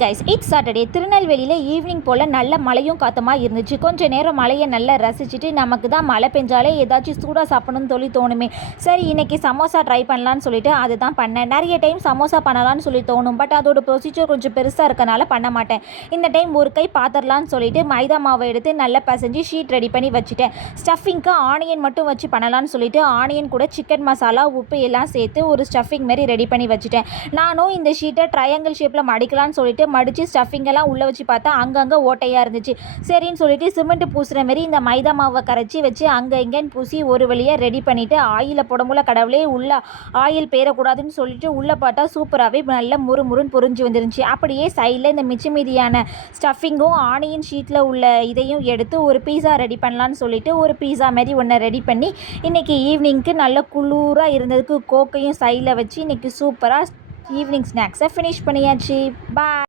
Guys it's Saturday. திருநெல்வேலியில் evening போல் நல்ல மழையும் காத்தமாக இருந்துச்சு. கொஞ்சம் நேரம் மழையை நல்லா ரசிச்சுட்டு நமக்கு தான் மழை பெஞ்சாலே ஏதாச்சும் சூடாக சாப்பிடணும்னு சொல்லி தோணுமே. சரி இன்றைக்கி சமோசா ட்ரை பண்ணலான்னு சொல்லிட்டு அது தான் பண்ணேன். நிறைய டைம் சமோசா பண்ணலான்னு சொல்லி தோணும், பட் அதோட ப்ரொசீஜர் கொஞ்சம் பெருசாக இருக்கனால பண்ண மாட்டேன். இந்த டைம் ஒரு கை பாத்திரலான்னு சொல்லிட்டு மைதா மாவை எடுத்து நல்லா பசைஞ்சு ஷீட் ரெடி பண்ணி வச்சுட்டேன். ஸ்டஃபிங்க்கு ஆனியன் மட்டும் வச்சு பண்ணலான்னு சொல்லிட்டு ஆனியன் கூட சிக்கன் மசாலா உப்பு எல்லாம் சேர்த்து ஒரு ஸ்டஃபிங் மாதிரி ரெடி பண்ணி வச்சுட்டேன். நானும் இந்த ஷீட்டை ட்ரையாங்கிள் ஷேப்பில் மடிக்கலான்னு சொல்லிட்டு மடித்து ஸ்டஃபிங்கெல்லாம் உள்ளே வச்சு பார்த்தா அங்கங்கே ஓட்டையாக இருந்துச்சு. சரின்னு சொல்லிட்டு சிமெண்ட் பூசுகிற மாரி இந்த மைதா மாவை கரைச்சி வச்சு அங்கே இங்கேன்னு பூசி ஒரு வழியாக ரெடி பண்ணிவிட்டு ஆயிலை போடமுள்ள கடவுளே உள்ள ஆயில் பேரக்கூடாதுன்னு சொல்லிட்டு உள்ளே பார்த்தா சூப்பராகவே நல்ல முறுமுறுன்னு பொரிஞ்சு வந்துருந்துச்சு. அப்படியே சைடில் இந்த மிச்ச மீதியான ஸ்டஃபிங்கும் ஆனியன் ஷீட்டில் உள்ள இதையும் எடுத்து ஒரு பீஸா ரெடி பண்ணலான்னு சொல்லிட்டு ஒரு பீஸா மாதிரி ஒன்று ரெடி பண்ணி இன்றைக்கி ஈவினிங்க்கு நல்ல குளூராக இருந்ததுக்கு கோக்கையும் சைடில் வச்சு இன்றைக்கி சூப்பராக ஈவினிங் ஸ்நாக்ஸை ஃபினிஷ் பண்ணியாச்சு. பாய்.